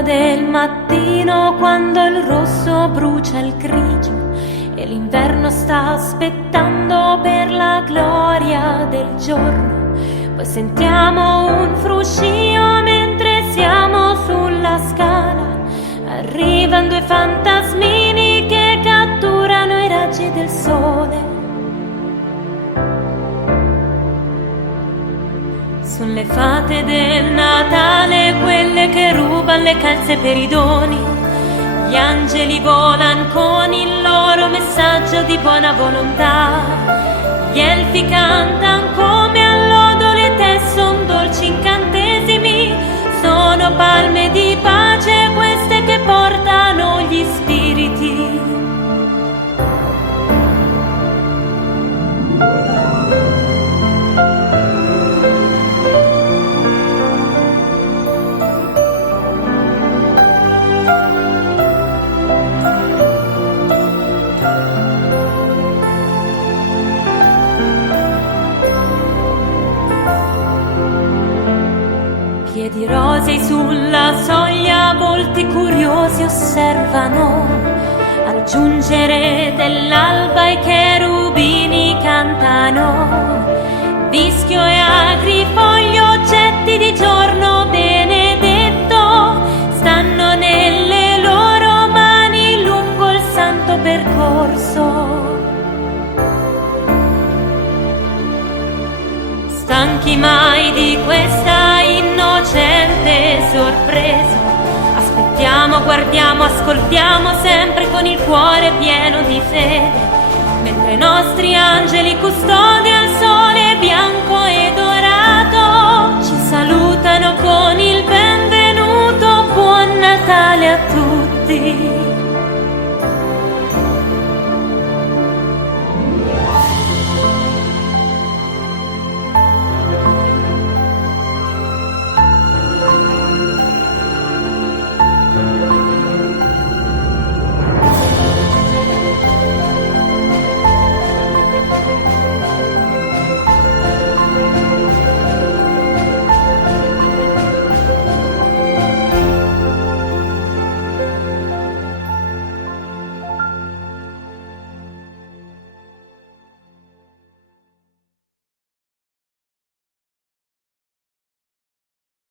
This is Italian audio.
l'alba del mattino, quando il rosso brucia il grigio e l'inverno sta aspettando per la gloria del giorno. Poi sentiamo un fruscio mentre siamo sulla scala. Arrivano due fantasmini che catturano i raggi del sole. Sono le fate del Natale, quelle che rubano le calze per i doni. Gli angeli volano con il loro messaggio di buona volontà. Gli elfi cantano come all'odole, te son dolci incantesimi. Sono palme di pace queste che portano gli spiriti. Piedi rosei sulla soglia, volti curiosi osservano. Al giungere dell'alba i cherubini cantano. Vischio e agrifoglio, oggetti di giorno benedetto, stanno nelle loro mani lungo il santo percorso. Stanchi mai di questa innocente sorpresa, aspettiamo, guardiamo, ascoltiamo sempre con il cuore pieno di fede, mentre i nostri angeli custodi al sole bianco e dorato ci salutano con il benvenuto, buon Natale a tutti.